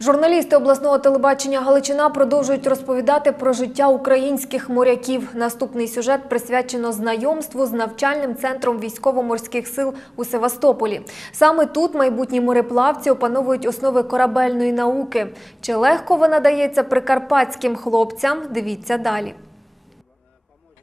Журналісти обласного телебачення Галичина продовжують розповідати про життя українських моряків. Наступний сюжет присвячено знайомству з навчальним центром військово-морських сил у Севастополі. Саме тут майбутні мореплавці опановують основи корабельної науки. Чи легко вона дається прикарпатським хлопцям? Дивіться далі.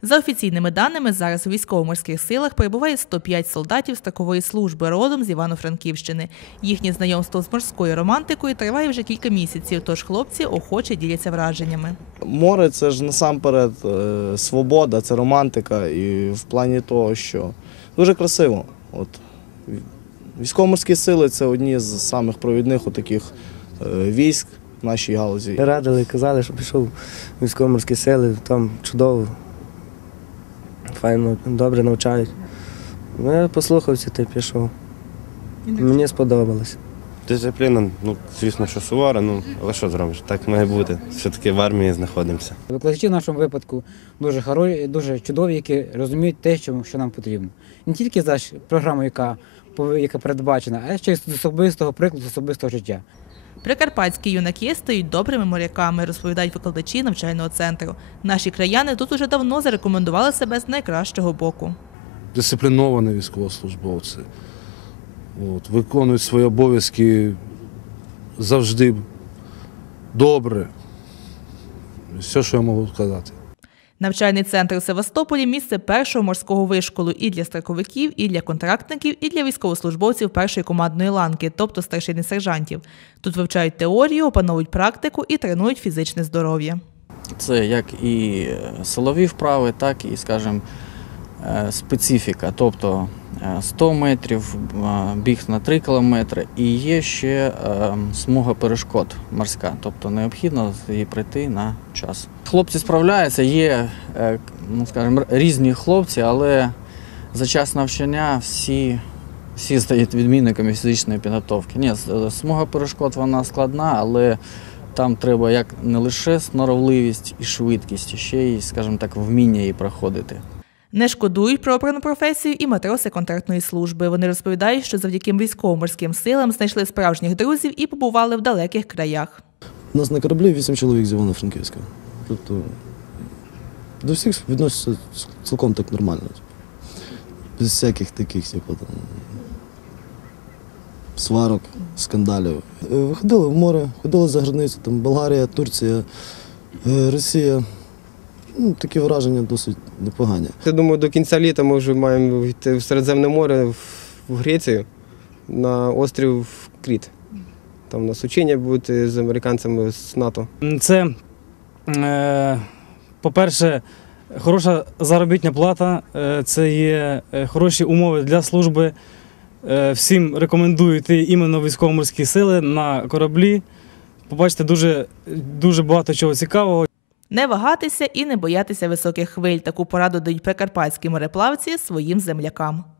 За офіційними даними, зараз у військово-морських силах перебуває 105 солдатів строкової служби родом з Івано-Франківщини. Їхнє знайомство з морською романтикою триває вже кілька місяців, тож хлопці охоче діляться враженнями. Море це ж насамперед е, свобода, це романтика. І в плані того, що дуже красиво. От, військово-морські сили це одні з самих провідних у таких е, військ в нашій галузі. Радили, казали, що пішов в військово-морські сили, там чудово, файно, добре навчають. Ну, я послухався та й пішов. Мені сподобалось. Дисципліна, ну, звісно, що сувора, ну, але що зробиш? Так має бути. Все-таки в армії знаходимося. Викладачі в нашому випадку дуже хороші, дуже чудові, які розуміють те, що, що нам потрібно. Не тільки за програму, яка, яка передбачена, а ще й з особистого прикладу, з особистого життя. Прикарпатські юнаки стають добрими моряками, розповідають викладачі навчального центру. Наші краяни тут уже давно зарекомендували себе з найкращого боку. дисципліновані військовослужбовці. От, виконують свої обов'язки завжди добре. Все, що я можу сказати. Навчальний центр у Севастополі місце першого морського вишколу і для страховиків, і для контрактників, і для військовослужбовців першої командної ланки, тобто старшини сержантів. Тут вивчають теорію, опановують практику і тренують фізичне здоров'я. Це як і силові вправи, так і, скажімо, е, специфіка. Тобто 100 метрів, біг на 3 кілометри, і є ще е, смуга перешкод морська. Тобто необхідно її пройти на час. Хлопці справляються, є, е, ну, скажімо, різні хлопці, але за час навчання всі. Всі стають відмінниками фізичної підготовки. Ні, смуга перешкод вона складна, але там треба як не лише сноровливість і швидкість, ще й, скажімо так, вміння її проходити. Не шкодують про обрану професію і матроси контрактної служби. Вони розповідають, що завдяки військово-морським силам знайшли справжніх друзів і побували в далеких краях. У нас на кораблі вісім чоловік з Івано-Франківська. Тобто до всіх відносяться цілком так нормально. Без всяких таких, типу, там, сварок, скандалів. Е, Виходили в море, ходили за границю, там Болгарія, Турція, е, Росія. Ну, такі враження досить непогані. Я думаю, до кінця літа ми вже маємо йти в Середземне море в- в Грецію на острів Кріт. Там у нас учення будуть з американцями з НАТО. Це, е, по-перше, хороша заробітна плата, е, це є е, хороші умови для служби. Е, Всім рекомендую йти іменно військово-морські сили на кораблі. Побачите дуже, дуже багато чого цікавого. Не вагатися і не боятися високих хвиль. Таку пораду дають прикарпатські мореплавці своїм землякам.